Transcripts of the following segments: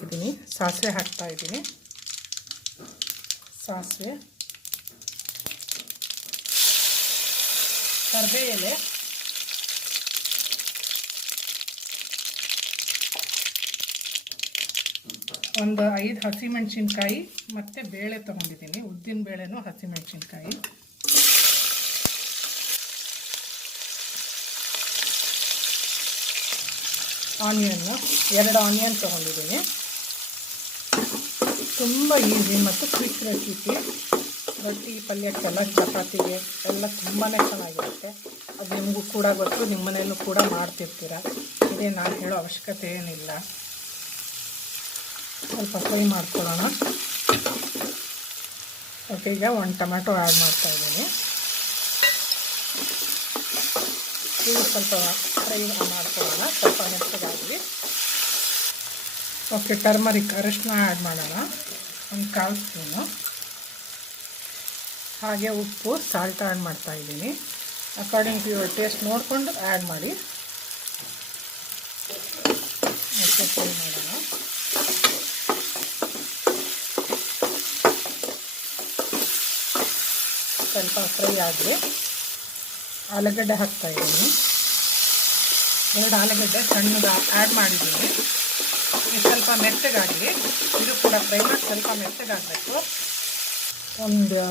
ಹಾಕಿದ್ದೀನಿ. ಸಾಸಿವೆ ಹಾಕ್ತಾಯಿದ್ದೀನಿ. ಸಾಸಿವೆ, ಕರಿಬೇವು ಎಲೆ, ಒಂದು 5 ಹಸಿಮೆಣಸಿನ್ಕಾಯಿ ಮತ್ತು ಬೇಳೆ ತೊಗೊಂಡಿದ್ದೀನಿ. ಉದ್ದಿನ ಬೇಳೆನೂ ಹಸಿಮೆಣಸಿನ್ಕಾಯಿ, ಆನಿಯನ್ನು 2 ಆನಿಯನ್ ತೊಗೊಂಡಿದ್ದೀನಿ. ತುಂಬ ಈಸಿ ಮತ್ತು ಕ್ವಿಕ್ ರೆಸಿಪಿ. ರೊಟ್ಟಿ, ಪಲ್ಯಕ್ಕೆಲ್ಲ, ಚಪಾತಿಗೆ ಎಲ್ಲ ತುಂಬಾ ಚೆನ್ನಾಗಿರುತ್ತೆ. ಅದು ನಿಮಗೂ ಕೂಡ ಗೊತ್ತು, ನಿಮ್ಮ ಮನೆಯಲ್ಲೂ ಕೂಡ ಮಾಡ್ತಿರ್ತೀರ. ಇದೇ ನಾನು ಹೇಳೋ ಅವಶ್ಯಕತೆ ಏನಿಲ್ಲ. ಸ್ವಲ್ಪ ಫ್ರೈ ಮಾಡ್ಕೊಳ್ಳೋಣ. ಓಕೆ, ಈಗ 1 ಟೊಮ್ಯಾಟೊ ಆ್ಯಡ್ ಮಾಡ್ತಾಯಿದ್ದೀನಿ. ಇದು ಸ್ವಲ್ಪ ಫ್ರೈ ಮಾಡ್ಕೊಳ್ಳೋಣ, ಸ್ವಲ್ಪ ಮೆತ್ತಗಾಗಲಿ. ಓಕೆ, ಟರ್ಮರಿಕ್ ಅರಿಶಿನ ಆ್ಯಡ್ ಮಾಡೋಣ, 1 ಕಾಲು ಸ್ಪೂನು. ಹಾಗೆ ಉಪ್ಪು, ಸಾಲ್ಟ್ ಆ್ಯಡ್ ಮಾಡ್ತಾಯಿದ್ದೀನಿ. ಅಕಾರ್ಡಿಂಗ್ ಟು ಯುವರ್ ಟೇಸ್ಟ್ ನೋಡಿಕೊಂಡು ಆ್ಯಡ್ ಮಾಡಿ. ಓಕೆ, ಫ್ರೈ ಮಾಡೋಣ. ಸ್ವಲ್ಪ ಫ್ರೈ ಆಗಲಿ. ಆಲೂಗಡ್ಡೆ ಹಾಕ್ತಾಯಿದ್ದೀನಿ. 2 ಆಲೂಗಡ್ಡೆ ಸಣ್ಣದು ಆ್ಯಡ್ ಮಾಡಿದ್ದೀನಿ. ಇದು ಸ್ವಲ್ಪ ಮೆತ್ತಗಾಗಲಿ. ಇದು ಕೂಡ ಫ್ರೈ ಮಾಡಿ ಸ್ವಲ್ಪ ಮೆತ್ತಗಾಗಬೇಕು. ಒಂದು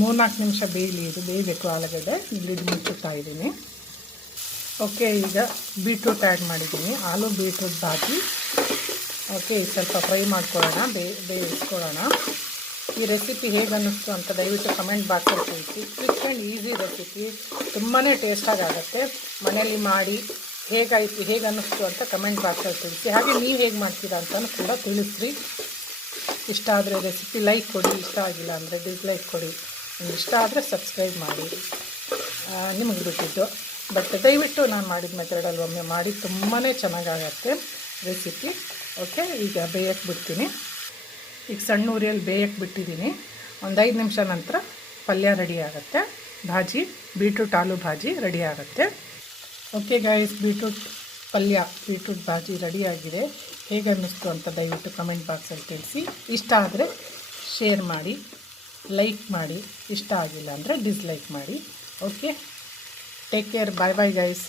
3-4 ನಿಮಿಷ ಬೇಯಬೇಕು ಆಲೂಗಡ್ಡೆ. ಇಲ್ಲಿ ಮುಚ್ಚುತ್ತಾ ಇದ್ದೀನಿ. ಓಕೆ, ಈಗ ಬೀಟ್ರೂಟ್ ಆ್ಯಡ್ ಮಾಡಿದ್ದೀನಿ. ಆಲೂ ಬೀಟ್ರೂಟ್ ಭಾಜಿ. ಓಕೆ, ಸ್ವಲ್ಪ ಫ್ರೈ ಮಾಡ್ಕೊಳ್ಳೋಣ, ಬೇಯಿಸ್ಕೊಳ್ಳೋಣ. ಈ ರೆಸಿಪಿ ಹೇಗೆ ಅನ್ನಿಸ್ತು ಅಂತ ದಯವಿಟ್ಟು ಕಮೆಂಟ್ ಬಾಕ್ಸಲ್ಲಿ ತಿಳಿಸಿ. ಕ್ವಿಕ್ ಆ್ಯಂಡ್ ಈಸಿ ರೆಸಿಪಿ, ತುಂಬಾ ಟೇಸ್ಟಾಗುತ್ತೆ. ಮನೇಲಿ ಮಾಡಿ ಹೇಗಾಯಿತು, ಹೇಗೆ ಅನ್ನಿಸ್ತು ಅಂತ ಕಮೆಂಟ್ ಬಾಕ್ಸಲ್ಲಿ ತಿಳಿಸಿ. ಹಾಗೆ ನೀವು ಹೇಗೆ ಮಾಡ್ತೀರಾ ಅಂತಲೂ ಕೂಡ ತಿಳಿಸ್ರಿ. ಇಷ್ಟ ಆದರೆ ರೆಸಿಪಿ ಲೈಕ್ ಕೊಡಿ, ಇಷ್ಟ ಆಗಿಲ್ಲ ಅಂದರೆ ಡಿಸ್ಲೈಕ್ ಕೊಡಿ. ನಿಮ್ಗೆ ಇಷ್ಟ ಆದರೆ ಸಬ್ಸ್ಕ್ರೈಬ್ ಮಾಡಿ, ನಿಮಗೆ ಬಿಟ್ಟಿದ್ದು. ಬಟ್ ದಯವಿಟ್ಟು ನಾನು ಮಾಡಿದ ಮೆಥಡಲ್ಲಿ ಒಮ್ಮೆ ಮಾಡಿ, ತುಂಬಾ ಚೆನ್ನಾಗಾಗತ್ತೆ ರೆಸಿಪಿ. ಓಕೆ, ಈಗ ಬೇಯಕ್ಕೆ ಬಿಡ್ತೀನಿ. ಈಗ ಸಣ್ಣ ಉರಿಯಲ್ಲಿ ಬೇಯಕ್ಕೆ ಬಿಟ್ಟಿದ್ದೀನಿ. ಒಂದು 5 ನಿಮಿಷ ನಂತರ ಪಲ್ಯ ರೆಡಿ ಆಗುತ್ತೆ. ಭಾಜಿ, ಬೀಟ್ರೂಟ್ ಆಲೂ ಭಾಜಿ ರೆಡಿ ಆಗುತ್ತೆ. ಓಕೆ ಗೈಸ್, ಬೀಟ್ರೂಟ್ ಭಾಜಿ ರೆಡಿಯಾಗಿದೆ. ಹೇಗೆ ಅನ್ನಿಸ್ತು ಅಂತ ದಯವಿಟ್ಟು ಕಮೆಂಟ್ ಬಾಕ್ಸಲ್ಲಿ ತಿಳಿಸಿ. ಇಷ್ಟ ಆದರೆ ಶೇರ್ ಮಾಡಿ, ಲೈಕ್ ಮಾಡಿ. ಇಷ್ಟ ಆಗಿಲ್ಲ ಅಂದರೆ ಡಿಸ್ಲೈಕ್ ಮಾಡಿ. Okay, take care. Bye bye guys.